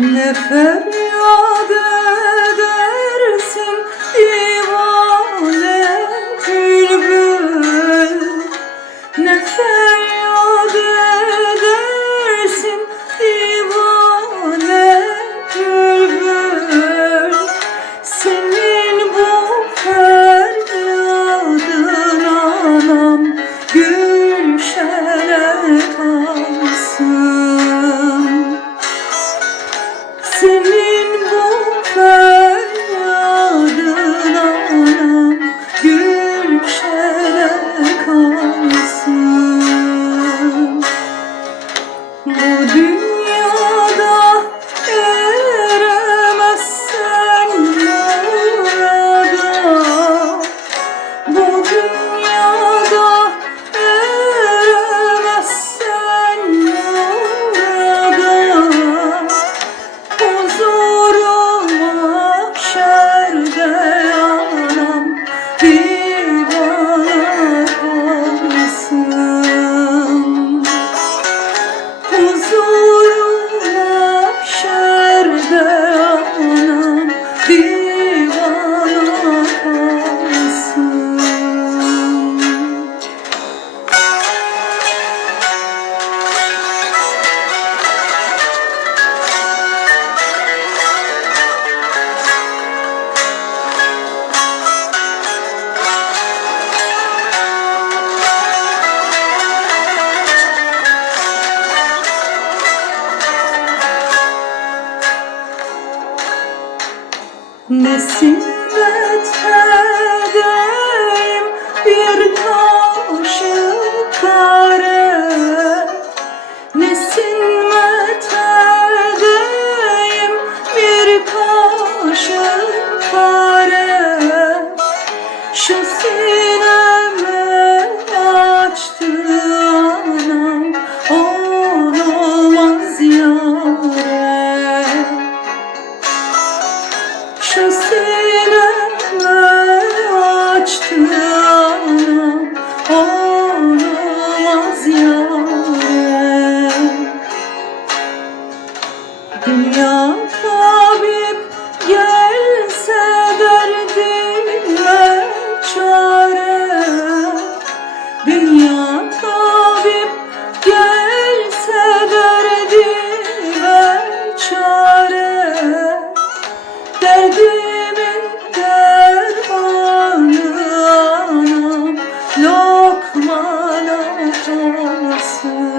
Ne feryat বুঝি Nesimmet edeyim atası